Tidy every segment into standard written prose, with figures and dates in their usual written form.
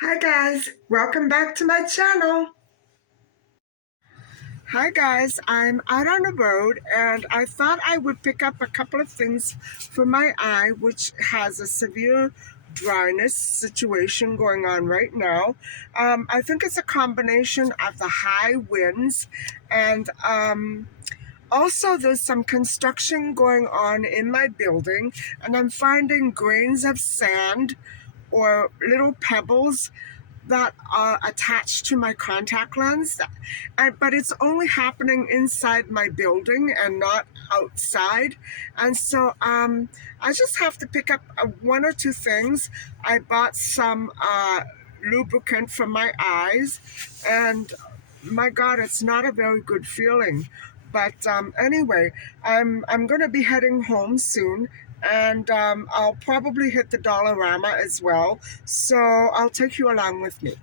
Hi guys, welcome back to my channel. Hi guys, I'm out on the road and I thought I would pick up a couple of things for my eye, which has a severe dryness situation going on right now. I think it's a combination of the high winds and also there's some construction going on in my building, and I'm finding grains of sand or little pebbles that are attached to my contact lens, but it's only happening inside my building and not outside. And so I just have to pick up one or two things. I bought some lubricant for my eyes, and my God, it's not a very good feeling. But anyway, I'm going to be heading home soon, and I'll probably hit the Dollarama as well, so I'll take you along with me.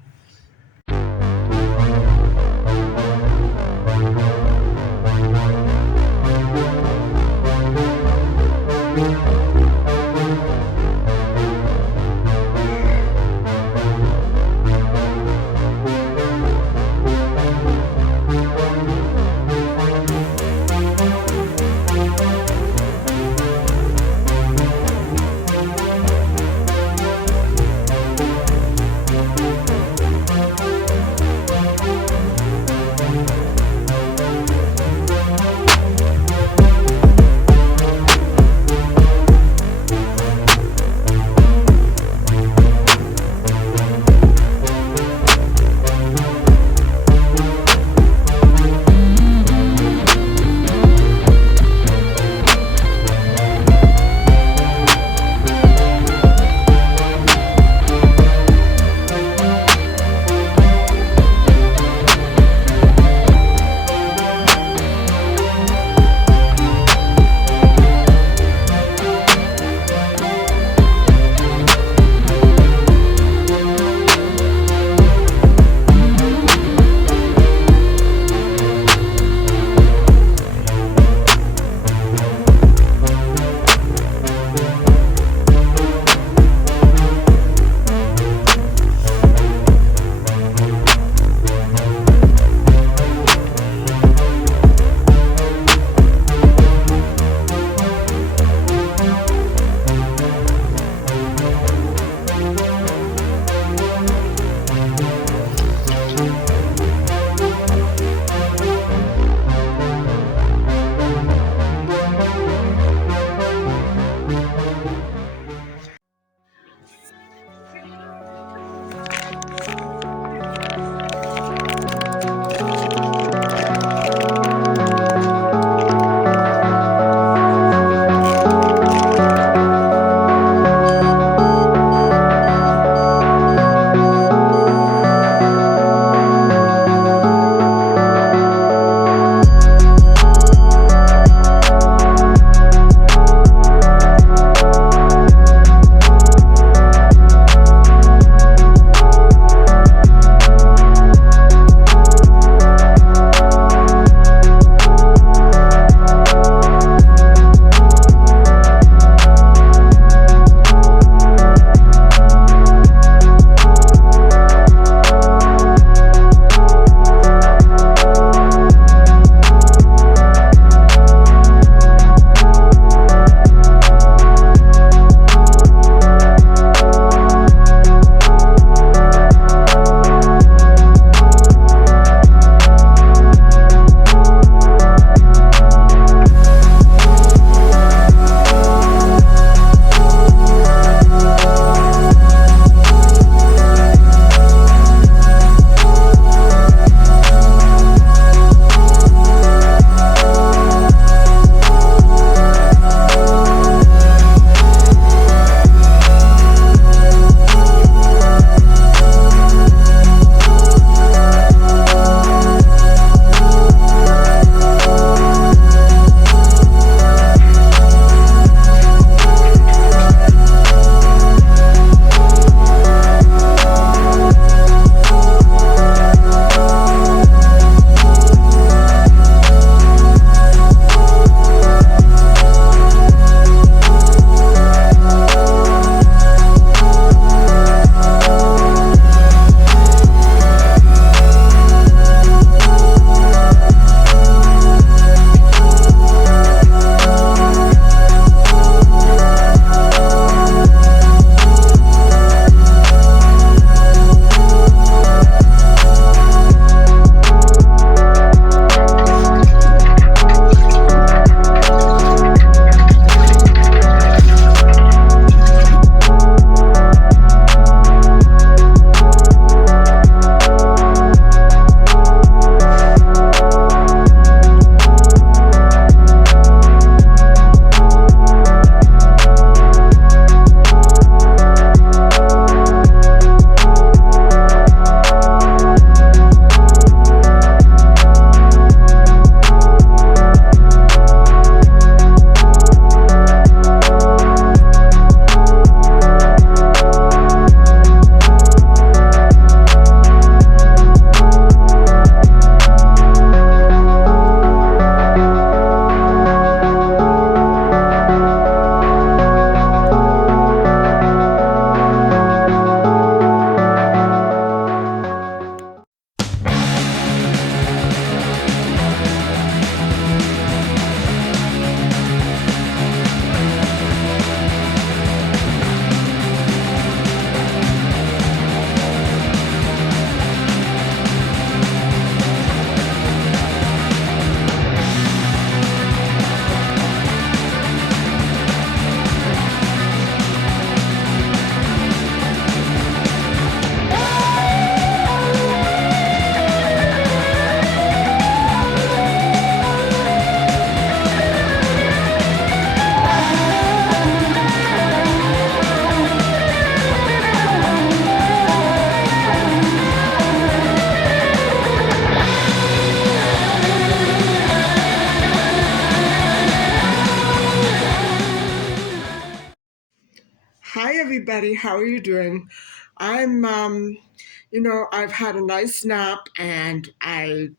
everybody. How are you doing? I'm, I've had a nice nap and I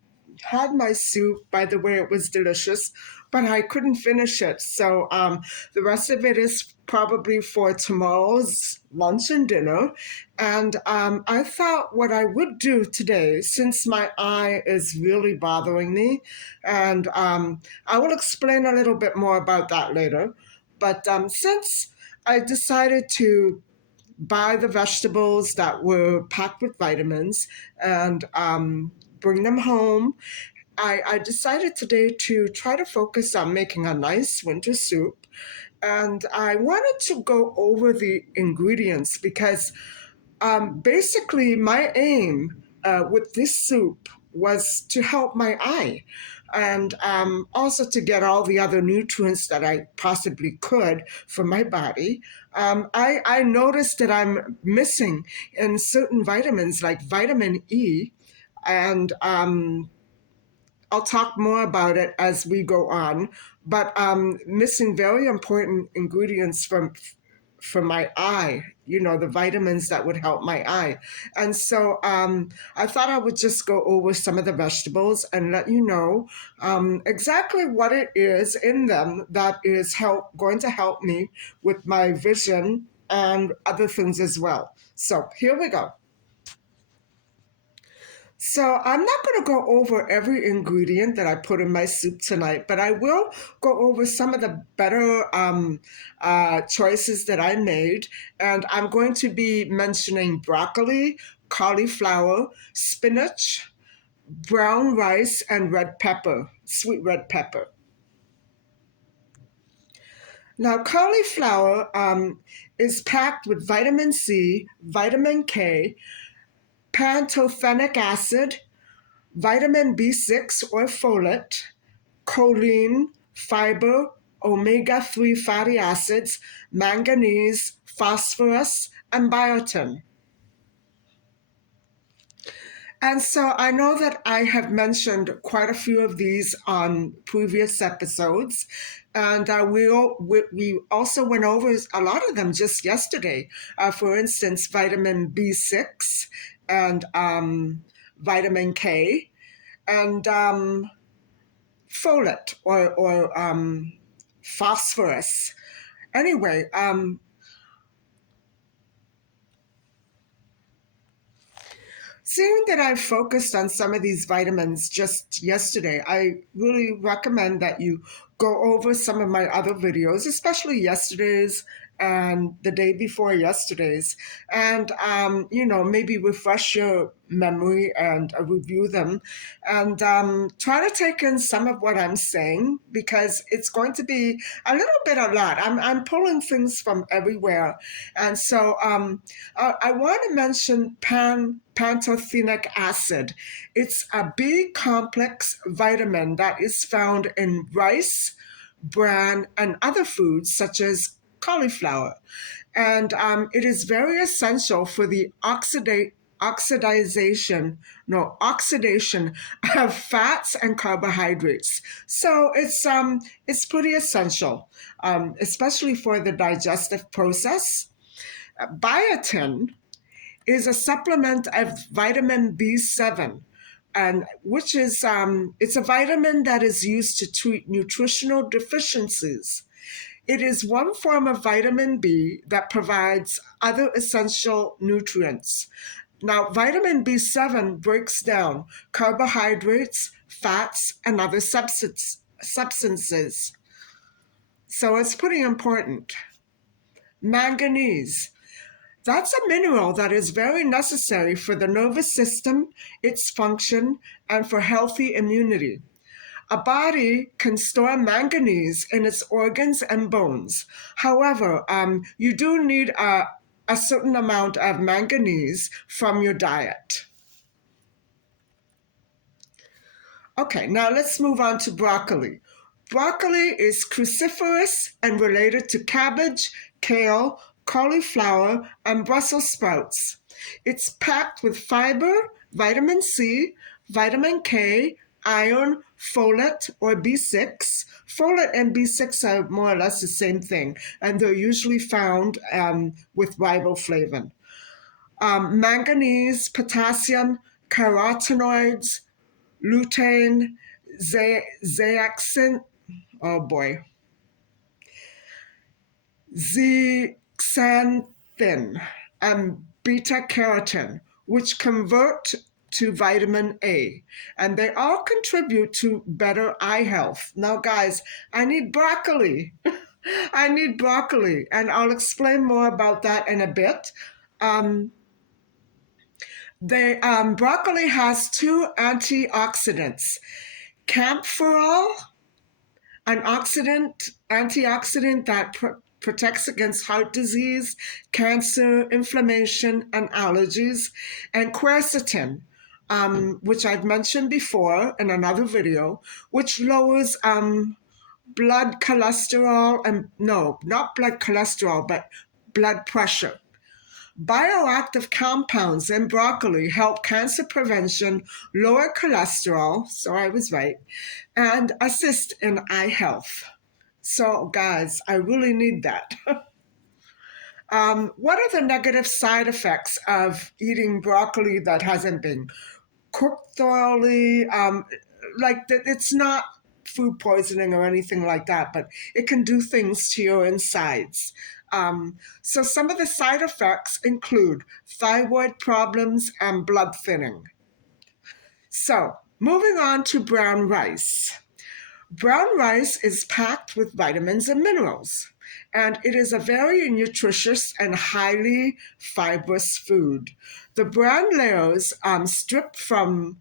had my soup. By the way, it was delicious, but I couldn't finish it. So the rest of it is probably for tomorrow's lunch and dinner. And I thought what I would do today, since my eye is really bothering me, and I will explain a little bit more about that later. But since I decided to buy the vegetables that were packed with vitamins and bring them home, I decided today to try to focus on making a nice winter soup. And I wanted to go over the ingredients because basically, my aim with this soup was to help my eye and also to get all the other nutrients that I possibly could for my body. I noticed that I'm missing in certain vitamins like vitamin E, and I'll talk more about it as we go on, but missing very important ingredients from my eye, the vitamins that would help my eye. And so I thought I would just go over some of the vegetables and let you know exactly what it is in them that is going to help me with my vision and other things as well. So here we go. So I'm not going to go over every ingredient that I put in my soup tonight, but I will go over some of the better choices that I made. And I'm going to be mentioning broccoli, cauliflower, spinach, brown rice, and red pepper, sweet red pepper. Now, cauliflower is packed with vitamin C, vitaminK, pantothenicacid, vitamin B6 or folate, choline, fiber, omega-3 fatty acids, manganese, phosphorus, and biotin. And so I know that I have mentioned quite a few of these on previous episodes, and we also went over a lot of them just yesterday. For instance, vitamin B6 and vitamin K and folate or phosphorus. Anyway, seeing that I focused on some of these vitamins just yesterday, I really recommend that you go over some of my other videos, especially yesterday's and the day before yesterday's, and maybe refresh your memory and review them, and try to take in some of what I'm saying because it's going to be a little bit a lot. I'm pulling things from everywhere, and so I want to mention pantothenic acid. It's a B complex vitamin that is found in rice, bran, and other foods such as cauliflower. And it is very essential for the oxidation of fats and carbohydrates. So it's pretty essential, especially for the digestive process. Biotin is a supplement of vitamin B7, and which is it's a vitamin that is used to treat nutritional deficiencies. It is one form of vitamin B that provides other essential nutrients. Now, vitamin B7 breaks down carbohydrates, fats, and other substances. So it's pretty important. Manganese. That's a mineral that is very necessary for the nervous system, its function, and for healthy immunity. A body can store manganese in its organs and bones. However, you do need a certain amount of manganese from your diet. Okay, now let's move on to broccoli. Broccoli is cruciferous and related to cabbage, kale, cauliflower, and Brussels sprouts. It's packed with fiber, vitamin C, vitamin K, iron, folate, or B6. Folate and B6 are more or less the same thing, and they're usually found with riboflavin. Manganese, potassium, carotenoids, lutein, zeaxanthin, oh boy, zeaxanthin, and beta-carotene, which convert to vitamin A, and they all contribute to better eye health. Now, guys, I need broccoli. I need broccoli, and I'll explain more about that in a bit. Broccoli has two antioxidants: camphorol, an antioxidant that protects against heart disease, cancer, inflammation, and allergies, and quercetin, which I've mentioned before in another video, which lowers blood cholesterol, and no, not blood cholesterol, but blood pressure. Bioactive compounds in broccoli help cancer prevention, lower cholesterol, so I was right, and assist in eye health. So, guys, I really need that. What are the negative side effects of eating broccoli that hasn't been cooked thoroughly? It's not food poisoning or anything like that, but it can do things to your insides. So some of the side effects include thyroid problems and blood thinning. So moving on to brown rice. Brown rice is packed with vitamins and minerals, and it is a very nutritious and highly fibrous food. The brown layers stripped from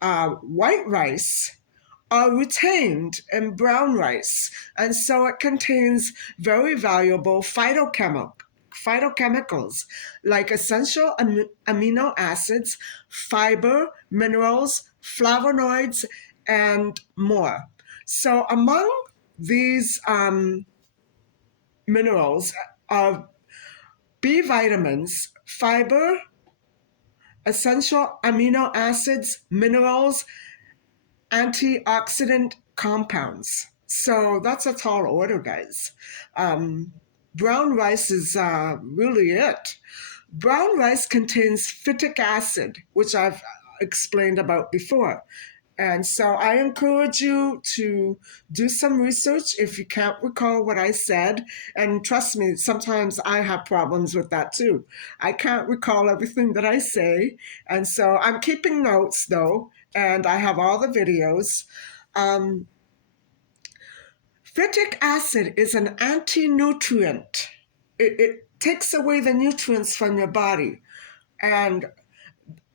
white rice are retained in brown rice, and so it contains very valuable phytochemicals like essential amino acids, fiber, minerals, flavonoids, and more. So among these minerals are B vitamins, fiber, essential amino acids, minerals, antioxidant compounds. So that's a tall order, guys. Brown rice is really it. Brown rice contains phytic acid, which I've explained about before. And so I encourage you to do some research if you can't recall what I said. And trust me, sometimes I have problems with that too. I can't recall everything that I say. And so I'm keeping notes though, and I have all the videos. Phytic acid is an anti-nutrient. It takes away the nutrients from your body, and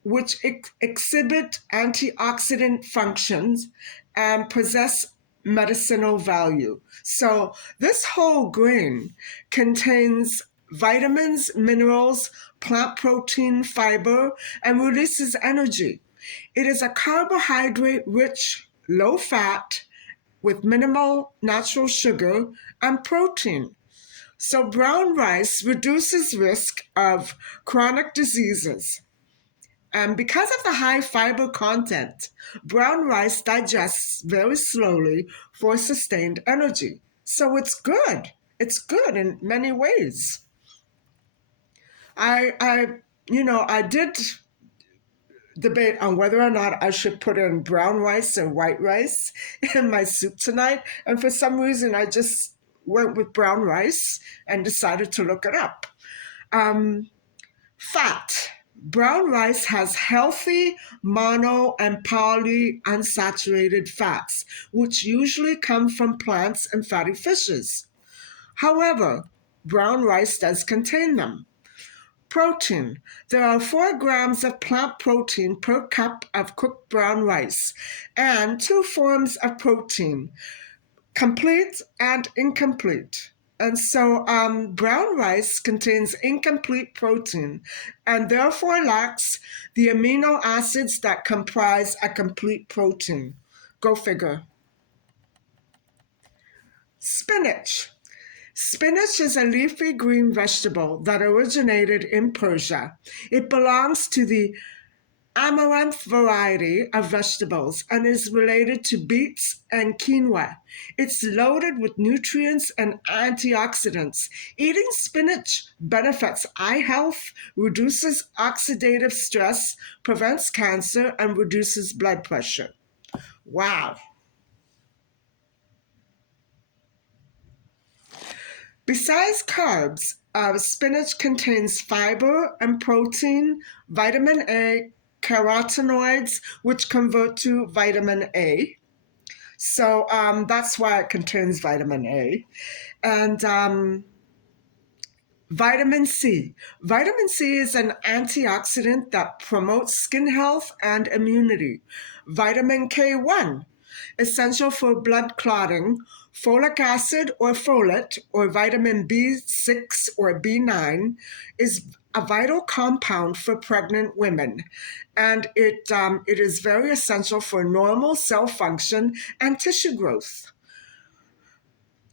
which exhibit antioxidant functions and possess medicinal value. So this whole grain contains vitamins, minerals, plant protein, fiber, and releases energy. It is a carbohydrate-rich, low-fat, with minimal natural sugar and protein. So brown rice reduces risk of chronic diseases. And because of the high fiber content, brown rice digests very slowly for sustained energy. So it's good. It's good in many ways. I did debate on whether or not I should put in brown rice or white rice in my soup tonight. And for some reason, I just went with brown rice and decided to look it up. Fat. Brown rice has healthy mono and polyunsaturated fats, which usually come from plants and fatty fishes. However, brown rice does contain them. Protein. There are 4 grams of plant protein per cup of cooked brown rice, and 2 forms of protein, complete and incomplete. And so brown rice contains incomplete protein and therefore lacks the amino acids that comprise a complete protein. Go figure. Spinach. Spinach is a leafy green vegetable that originated in Persia. It belongs to the amaranth variety of vegetables and is related to beets and quinoa. It's loaded with nutrients and antioxidants. Eating spinach benefits eye health, reduces oxidative stress, prevents cancer, and reduces blood pressure. Wow. Besides carbs, spinach contains fiber and protein, vitamin A, carotenoids, which convert to vitamin A. So that's why it contains vitamin A. And vitamin C. Vitamin C is an antioxidant that promotes skin health and immunity. Vitamin K1, essential for blood clotting. Folic acid or folate or vitamin B6 or B9 is a vital compound for pregnant women, and it is very essential for normal cell function and tissue growth.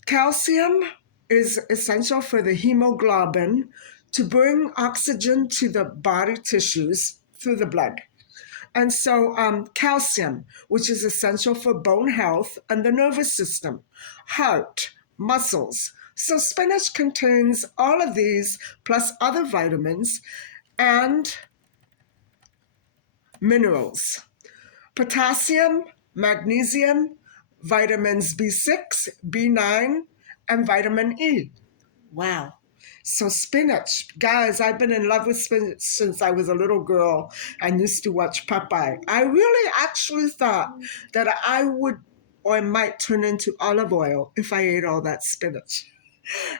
Calcium is essential for the hemoglobin to bring oxygen to the body tissues through the blood. And so, calcium, which is essential for bone health and the nervous system, heart, muscles. So, spinach contains all of these plus other vitamins and minerals: potassium, magnesium, vitamins B6, B9, and vitamin E. Wow. So spinach, guys, I've been in love with spinach since I was a little girl and used to watch Popeye. I really actually thought that I would or might turn into olive oil if I ate all that spinach.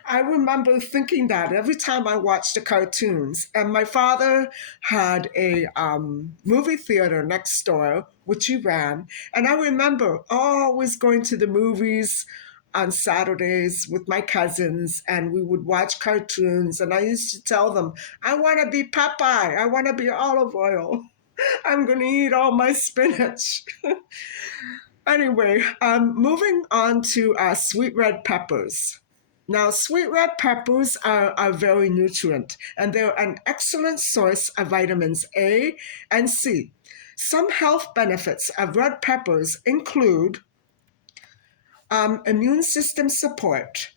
I remember thinking that every time I watched the cartoons. And my father had a movie theater next door, which he ran. And I remember always going to the movies on Saturdays with my cousins, and we would watch cartoons. And I used to tell them, I want to be Popeye. I want to be olive oil. I'm going to eat all my spinach. Anyway, moving on to sweet red peppers. Now, sweet red peppers are very nutrient, and they're an excellent source of vitamins A and C. Some health benefits of red peppers include immune system support.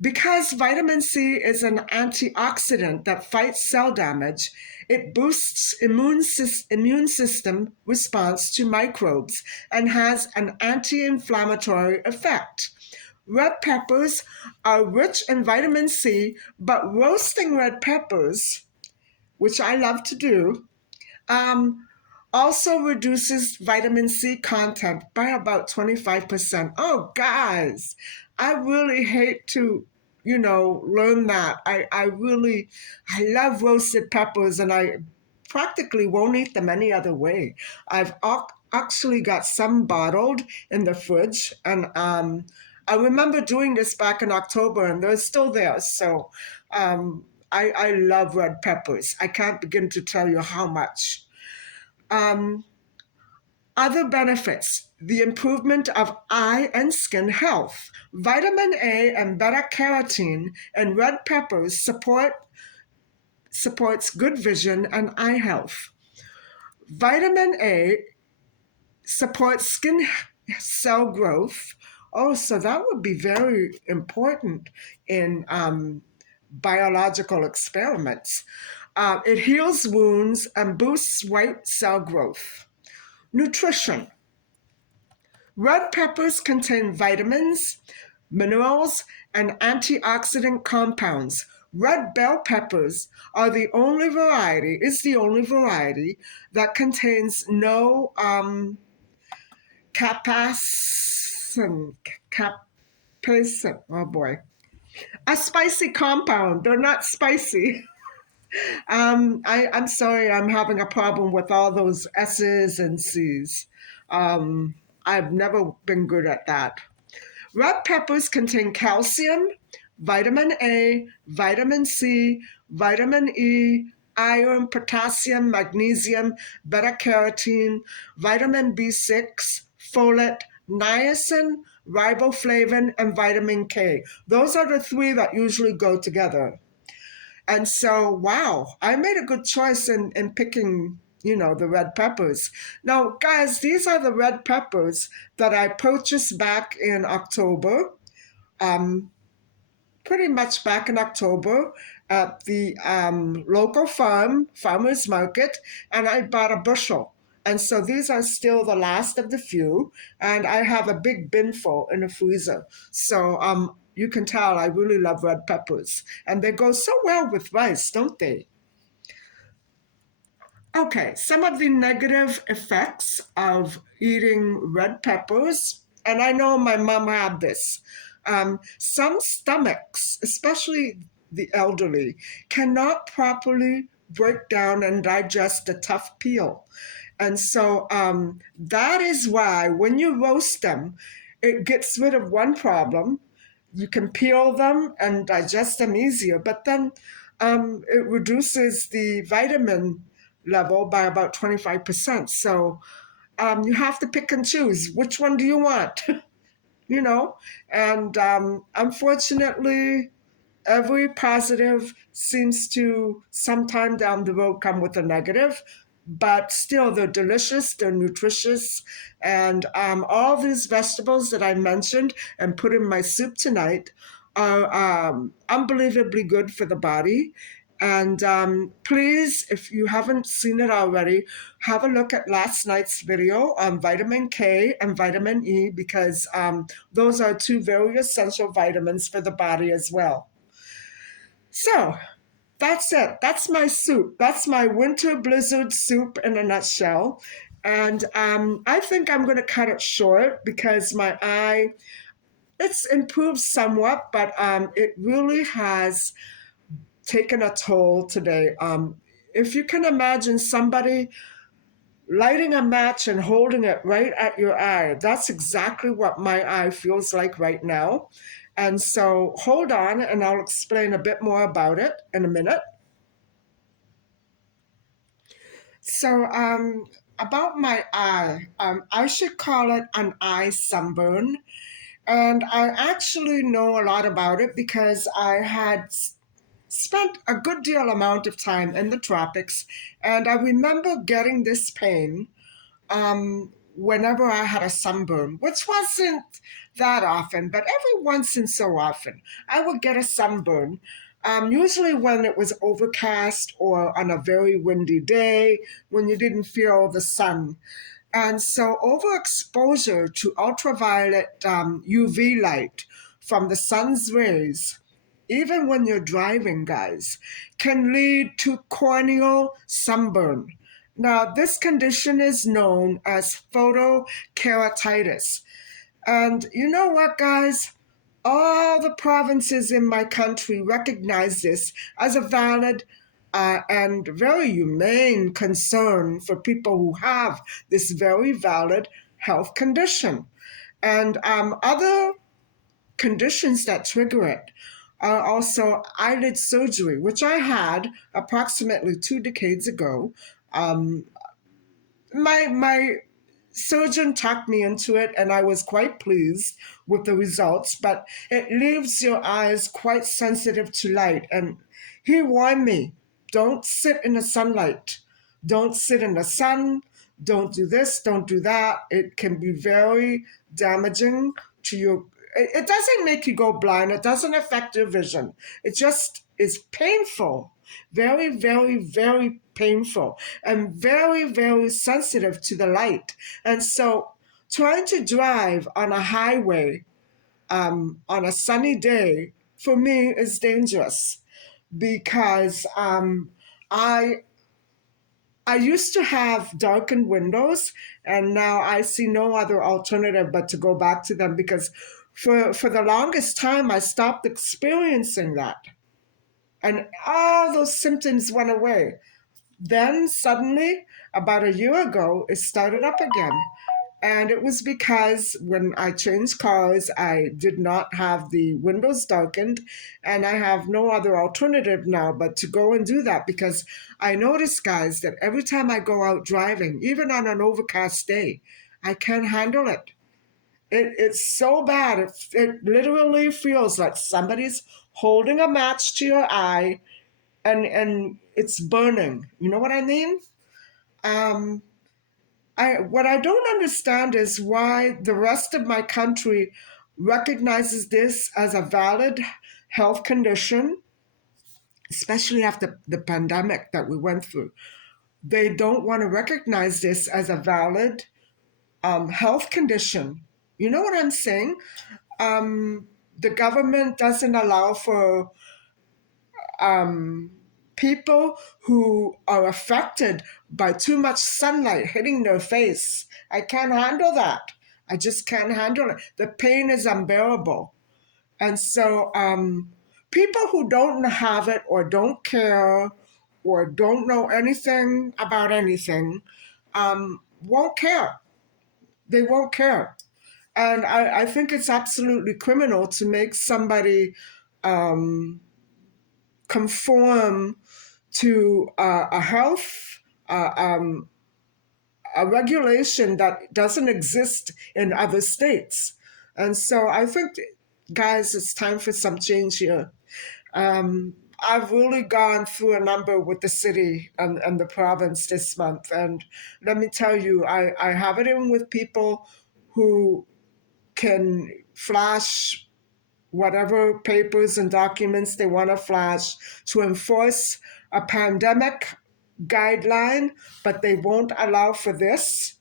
Because vitamin C is an antioxidant that fights cell damage, it boosts immune system response to microbes and has an anti-inflammatory effect. Red peppers are rich in vitamin C, but roasting red peppers, which I love to do, also reduces vitamin C content by about 25%. Oh, guys, I really hate to, learn that. I love roasted peppers, and I practically won't eat them any other way. I've actually got some bottled in the fridge, and I remember doing this back in October, and they're still there. So I love red peppers. I can't begin to tell you how much. Um, Other benefits: the improvement of eye and skin health. Vitamin A and beta-carotene in red peppers supports good vision and eye health. Vitamin A supports skin cell growth. Oh, so that would be very important in biological experiments. It heals wounds and boosts white cell growth. Nutrition. Red peppers contain vitamins, minerals, and antioxidant compounds. Red bell peppers is the only variety that contains no capsaicin, oh boy, a spicy compound. They're not spicy. I'm sorry, I'm having a problem with all those S's and C's. I've never been good at that. Red peppers contain calcium, vitamin A, vitamin C, vitamin E, iron, potassium, magnesium, beta-carotene, vitamin B6, folate, niacin, riboflavin, and vitamin K. Those are the three that usually go together. And so, wow, I made a good choice in picking the red peppers. Now, guys, these are the red peppers that I purchased back in October. Um, Pretty much back in October at the local farmers market, and I bought a bushel. And so these are still the last of the few, and I have a big bin full in the freezer. So you can tell I really love red peppers, and they go so well with rice, don't they? Okay, some of the negative effects of eating red peppers, and I know my mom had this. Some stomachs, especially the elderly, cannot properly break down and digest a tough peel. And so that is why when you roast them, it gets rid of one problem. You can peel them and digest them easier, but then it reduces the vitamin level by about 25%. So you have to pick and choose. Which one do you want? you know? And unfortunately, every positive seems to sometime down the road come with a negative, but still they're delicious, they're nutritious, and all these vegetables that I mentioned and put in my soup tonight are unbelievably good for the body. And please, if you haven't seen it already, have a look at last night's video on vitamin K and vitamin E, because those are two very essential vitamins for the body as well. So that's it. That's my soup. That's my winter blizzard soup in a nutshell. And I think I'm going to cut it short because my eye, it's improved somewhat, but it really has taken a toll today. If you can imagine somebody lighting a match and holding it right at your eye, that's exactly what my eye feels like right now. And so hold on, and I'll explain a bit more about it in a minute. So, about my eye, I should call it an eye sunburn. And I actually know a lot about it because I had spent a good deal amount of time in the tropics, and I remember getting this pain whenever I had a sunburn, which wasn't that often, but every once in so often, I would get a sunburn. Usually when it was overcast or on a very windy day, when you didn't feel the sun. And so overexposure to ultraviolet UV light from the sun's rays, even when you're driving, guys, can lead to corneal sunburn. Now, this condition is known as photokeratitis. And you know what, guys? All the provinces in my country recognize this as a valid and very humane concern for people who have this very valid health condition. And other conditions that trigger it are also eyelid surgery, which I had approximately 2 decades ago. Um, my surgeon talked me into it, and I was quite pleased with the results, but it leaves your eyes quite sensitive to light. And he warned me, don't sit in the sunlight, don't sit in the sun, don't do this, don't do that. It can be very damaging to your. It doesn't make you go blind, it doesn't affect your vision. It just is painful, very, very, very painful, and very, very sensitive to the light. And so trying to drive on a highway on a sunny day for me is dangerous because I I used to have darkened windows, and now I see no other alternative but to go back to them because for the longest time I stopped experiencing that, and all those symptoms went away. Then suddenly, about a year ago, it started up again. And it was because when I changed cars, I did not have the windows darkened, and I have no other alternative now but to go and do that because I notice, guys, that every time I go out driving, even on an overcast day, I can't handle it. It's so bad. It literally feels like somebody's holding a match to your eye and it's burning. You know what I mean? Um, what I don't understand is why the rest of my country recognizes this as a valid health condition, especially after the pandemic that we went through. They don't want to recognize this as a valid health condition. You know what I'm saying? The government doesn't allow for um, people who are affected by too much sunlight hitting their face. I can't handle that. I just can't handle it. The pain is unbearable. And so people who don't have it or don't care or don't know anything about anything won't care. They won't care. And I think it's absolutely criminal to make somebody um, conform to a health, uh, um, a regulation that doesn't exist in other states. And so I think, guys, it's time for some change here. I've really gone through a number with the city and the province this month. And let me tell you, I have it in with people who can flash whatever papers and documents they want to flash to enforce a pandemic guideline, but they won't allow for this.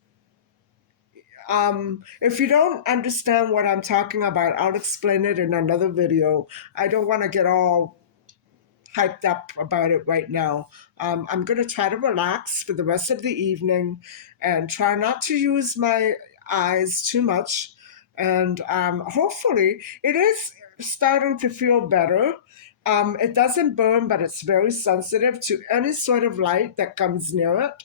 If you don't understand what I'm talking about, I'll explain it in another video. I don't want to get all hyped up about it right now. I'm going to try to relax for the rest of the evening and try not to use my eyes too much. And hopefully, it is starting to feel better. It doesn't burn, but it's very sensitive to any sort of light that comes near it.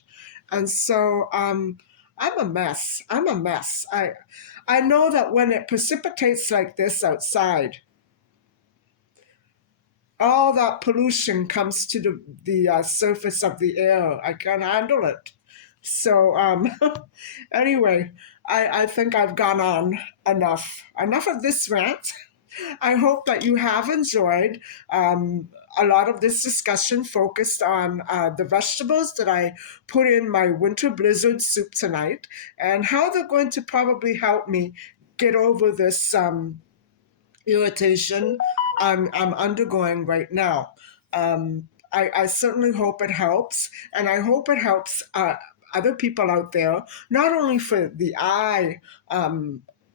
And so I'm a mess. I'm a mess. I know that when it precipitates like this outside, all that pollution comes to the surface of the air. I can't handle it. So anyway, I think I've gone on enough. Enough of this rant. I hope that you have enjoyed a lot of this discussion focused on the vegetables that I put in my winter blizzard soup tonight and how they're going to probably help me get over this irritation I'm undergoing right now. I certainly hope it helps, and I hope it helps other people out there, not only for the eye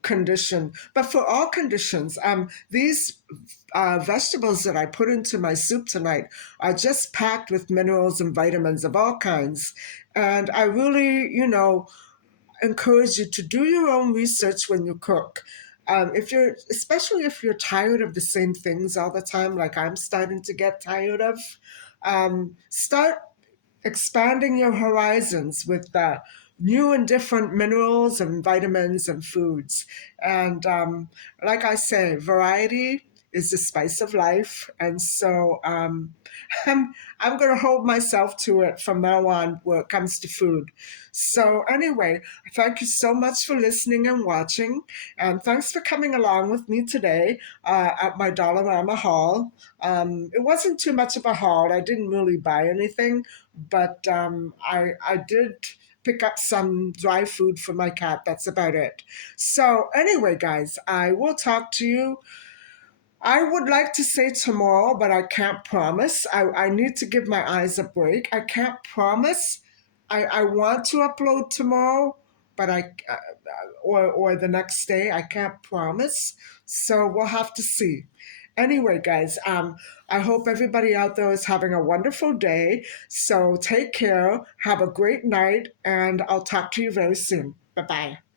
condition, but for all conditions. These vegetables that I put into my soup tonight are just packed with minerals and vitamins of all kinds. And I really, encourage you to do your own research when you cook. Especially if you're tired of the same things all the time, like I'm starting to get tired of, start expanding your horizons with new and different minerals and vitamins and foods. And like I say, variety is the spice of life. And so I'm, I'm going to hold myself to it from now on when it comes to food. So, anyway, thank you so much for listening and watching. And thanks for coming along with me today at my Dollarama haul. It wasn't too much of a haul. I didn't really buy anything, but I did pick up some dry food for my cat. That's about it. So, anyway, guys, I will talk to you. I would like to say tomorrow, but I can't promise. I need to give my eyes a break. I can't promise. I want to upload tomorrow, but or the next day. I can't promise. So we'll have to see. Anyway, guys, I hope everybody out there is having a wonderful day. So take care, have a great night, and I'll talk to you very soon. Bye bye.